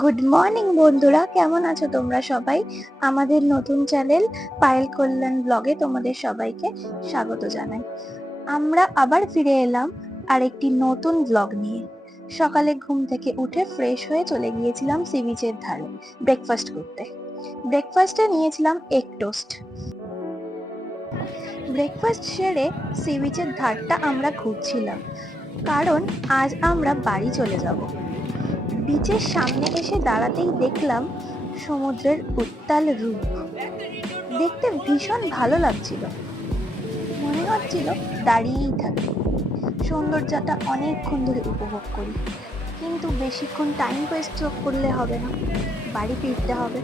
Good morning বন্ধুরা, কেমন আছো তোমরা সবাই? আমাদের নতুন চ্যানেল পায়েল কল্যাণ ব্লগে তোমাদের সবাইকে স্বাগত জানাই। আমরা আবার ফিরে এলাম আরেকটি নতুন ব্লগ নিয়ে। সকালে ঘুম থেকে উঠে ফ্রেশ হয়ে চলে গিয়েছিলাম সি বিচের ধারে ব্রেকফাস্ট করতে। ব্রেকফাস্টে নিয়েছিলাম এগ টোস্ট। ব্রেকফাস্ট সেরে সি বিচের ধারটা আমরা ঘুরছিলাম, কারণ আজ আমরা বাড়ি চলে যাব। বিচের সামনে এসে দাঁড়াতেই দেখলাম সমুদ্রের উত্তাল রূপ। দেখতে ভীষণ ভালো লাগছিল, মনে হচ্ছিল দাঁড়িয়েই থাকি, সৌন্দর্যটা অনেকক্ষণ ধরে উপভোগ করি। কিন্তু বেশিক্ষণ টাইম ওয়েস্ট করলে হবে না, বাড়ি ফিরতে হবে।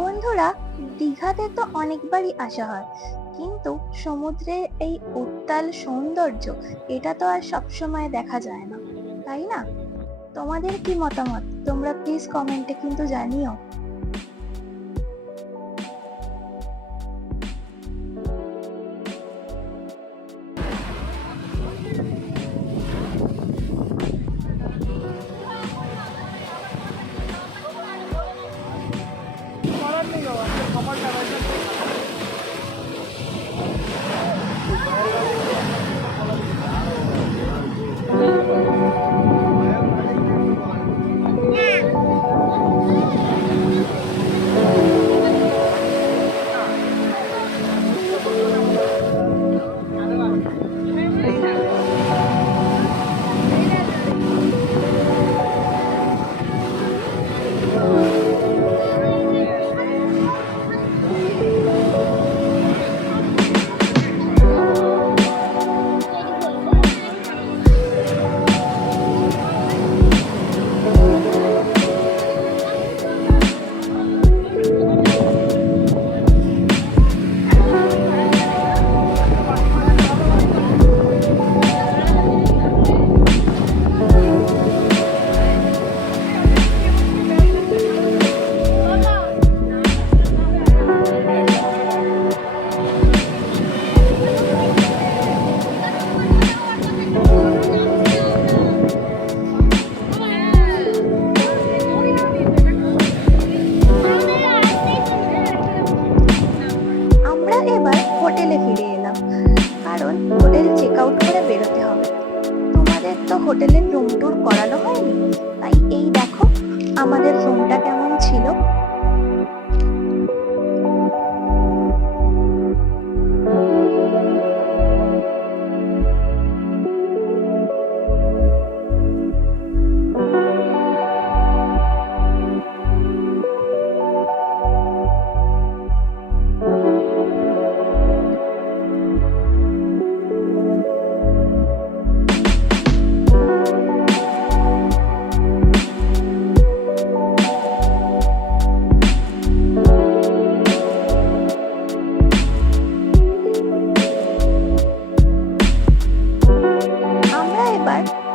বন্ধুরা, দীঘাতে তো অনেকবারই আসা হয়, কিন্তু সমুদ্রের এই উত্তাল সৌন্দর্য এটা তো আর সবসময় দেখা যায় না, তাই না? তোমাদের কি মতামত তোমরা প্লিজ কমেন্টে কিন্তু জানিও। হোটেলে ফিরে এলাম, কারণ হোটেল চেক আউট করে বেরোতে হবে। তোমাদের তো হোটেলের রুম ট্যুর করানো হয়নি, তাই এই দেখো আমাদের রুমটা কেমন ছিল।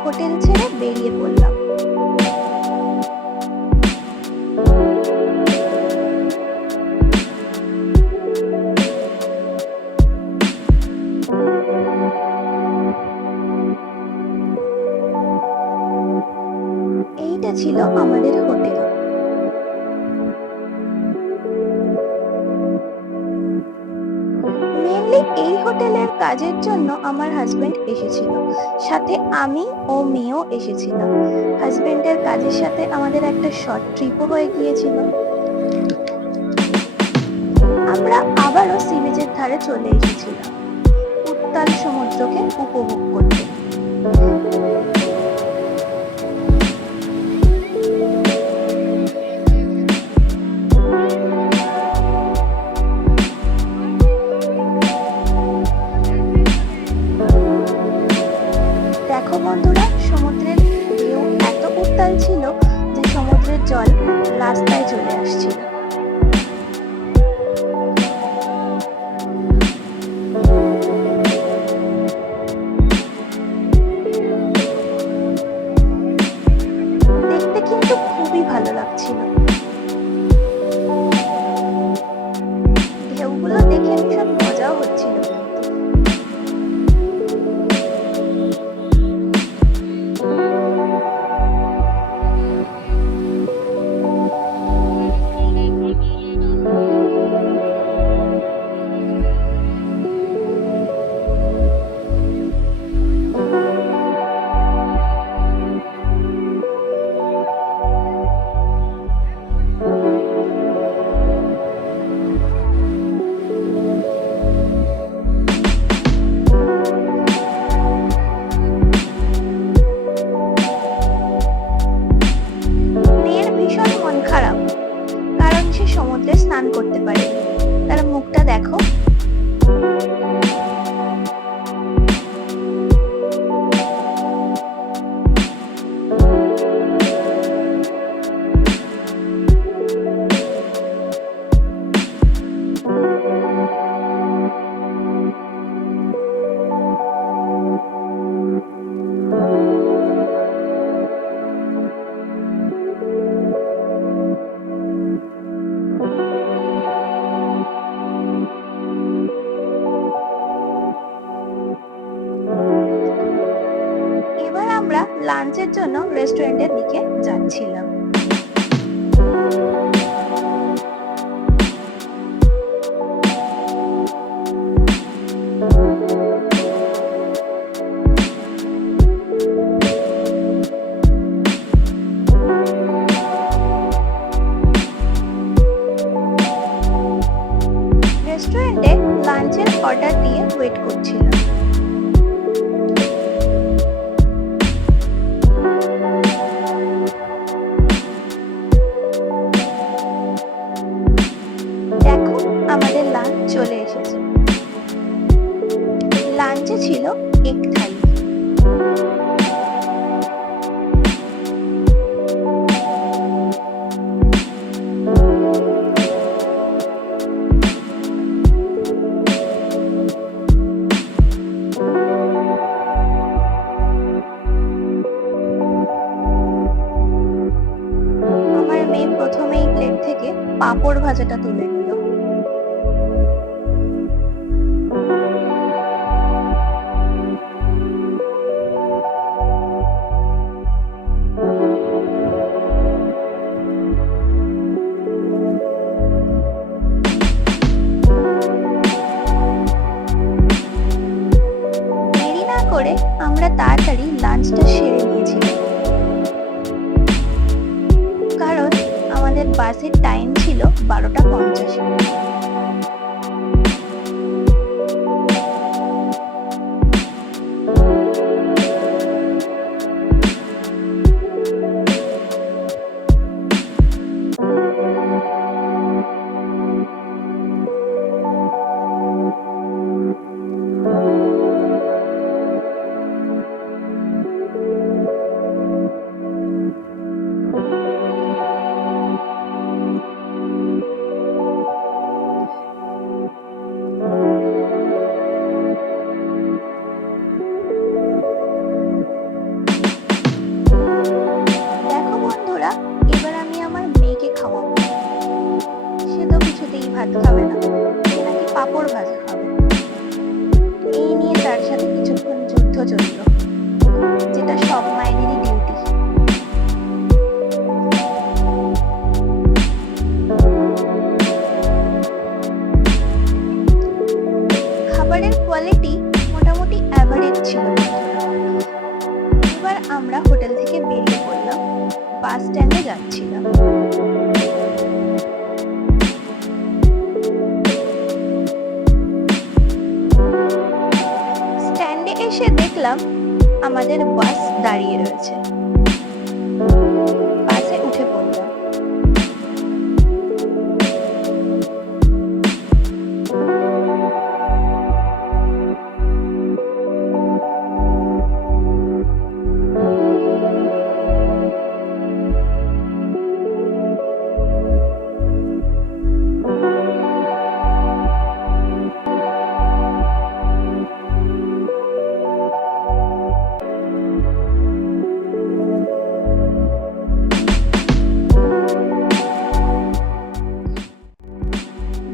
হোটেল ছেড়ে বেরিয়ে পড়লাম। এইটা ছিল আমাদের হোটেল। এই হোটেলের কাজের জন্য আমার হাজবেন্ড এসেছিল, সাথে আমি ও মেয়েও এসেছিল। হাজবেন্ডের কাজের সাথে আমাদের একটা শর্ট ট্রিপও হয়ে গিয়েছিল। আমরা আবারও সি বিচের ধারে চলে এসেছিলাম। উপভোগ করতে। দেখো বন্ধুরা, সমুদ্রের ঢেউ এত উত্তাল ছিল যে সমুদ্রের জল রাস্তায় চলে আসছিল। দেখতে কিন্তু খুবই ভালো লাগছিল। ঢেউগুলো দেখে ভীষণ মজাও হচ্ছিল। মেয়ের ভীষণ মন খারাপ, কারণ সে সমুদ্রে স্নান করতে পারেনি। তার মুখটা দেখো। এবার আমরা লাঞ্চের জন্য রেস্টুরেন্টের দিকে যাচ্ছিলাম। রেস্টুরেন্টে লাঞ্চের অর্ডার দিয়ে ওয়েট করছিলাম। দেখো, আমাদের লাঞ্চ চলে এসেছে। লাঞ্চে ছিল এগ থালি। আমার মেয়ে প্রথমেই প্লেট থেকে পাঁপড় ভাজাটা তুলে নিল। দেরি না করে আমরা তাড়াতাড়ি লাঞ্চটা সেরে নিয়েছিলাম, কারণ আমাদের বাসের টাইম ছিল 12:50। দেখো বন্ধুরা, এবার আমি আমার মেয়েকে খাওয়াবো। সে তো কিছুতেই ভাত খাবে না, সে নাকি পাঁপড় ভাজা খাবে। এই নিয়ে তার সাথে কিছুক্ষণ যুদ্ধ চলল, যেটা সব মায়েদেরই ডিউটি। খাবারের কোয়ালিটি মোটামুটি অ্যাভারেজ ছিল। এবার আমরা হোটেল থেকে বেরিয়ে পড়লাম, বাস স্ট্যান্ডে যাচ্ছিলাম। স্ট্যান্ডে এসে দেখলাম আমাদের বাস দাঁড়িয়ে রয়েছে। বাসে উঠে পড়লাম।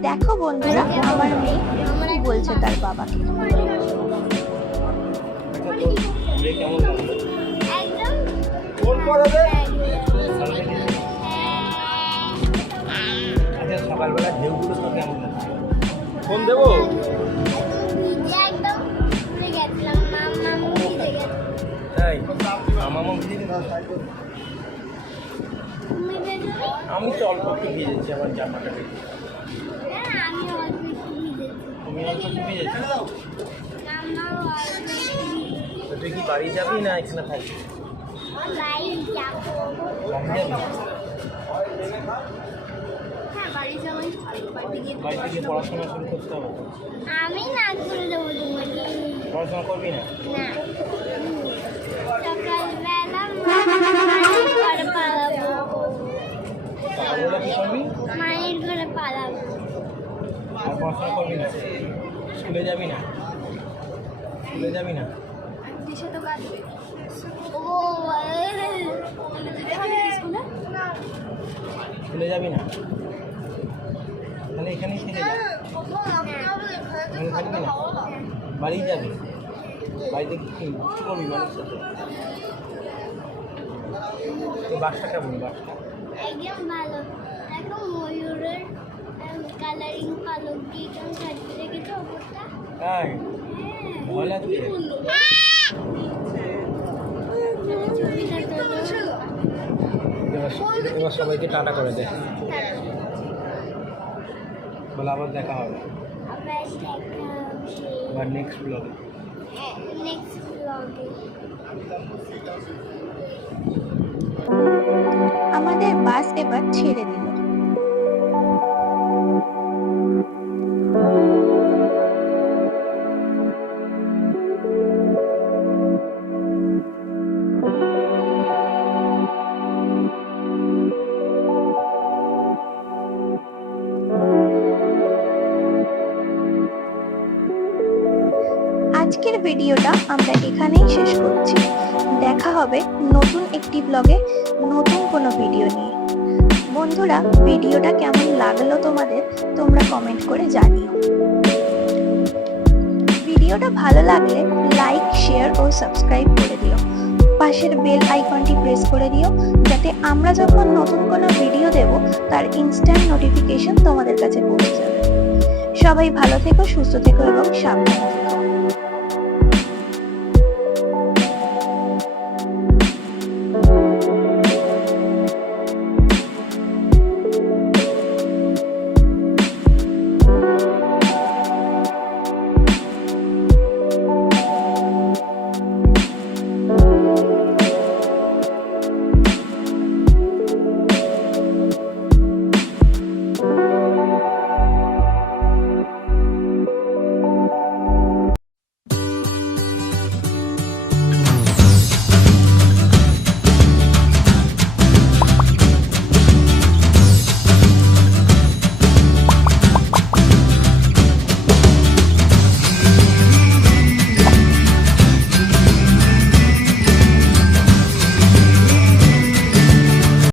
দেখো বন্ধুরা, আমার মেয়ে কি বলছে তার বাবাকে। সকালবেলা ঢেউগুলো তো কেমন ফোন দেবো? তাই আমি তো অল্প একটু ভিজেছি, আমার জামাটা তুমি অল্প একটু ভিজেছি। তো তুই কি বাড়ি যাবি না এখানে থাকবি? বাড়ি যাবি? বাড়িতে গিয়ে পড়াশোনা শুরু করতে হবে। আমি না করে দেবো তোমাকে। পড়াশোনা করবি না? না, সকালবেলা মায়ের ঘরে পালাবো। সকালবেলা কি করবি? মায়ের ঘরে পালাবো। আর পড়াশোনা করবি না? স্কুলে যাবি না? স্কুলে যাবি না? দিশা তো কাজ ও স্কুলে যাবি না? তাহলে এখানেই থেকে যা। এখানে থাকবি না? বাড়ি যাবি? বাড়িতে কি করবি বাড়ির সাথে? এই বাসটা কেমন? বাসটা একদম ভালো। দেখো ময়ূরের কালারিং কালো দিয়ে কেমন সাজিয়ে রেখেছে ওপরটা। তাই ভালো লাগছে? এবার সবাইকে টাটা করে দে, বলে আবার দেখা হবে। আবার নেক্সট ব্লগে। আমাদের বাস এবার ছেড়ে দিল। আজকের ভিডিওটা আমরা এখানেই শেষ করছি। দেখা হবে নতুন একটি ব্লগে নতুন কোনো ভিডিও নিয়ে। বন্ধুরা, ভিডিওটা কেমন লাগলো তোমাদের তোমরা কমেন্ট করে জানিও। ভিডিওটা ভালো লাগলে লাইক, শেয়ার ও সাবস্ক্রাইব করে দিও। পাশের বেল আইকনটি প্রেস করে দিও, যাতে আমরা যখন নতুন কোনো ভিডিও দেব তার ইনস্ট্যান্ট নোটিফিকেশন তোমাদের কাছে পৌঁছে যাবে। সবাই ভালো থেকো, সুস্থ থেকো এবং সাবধানে।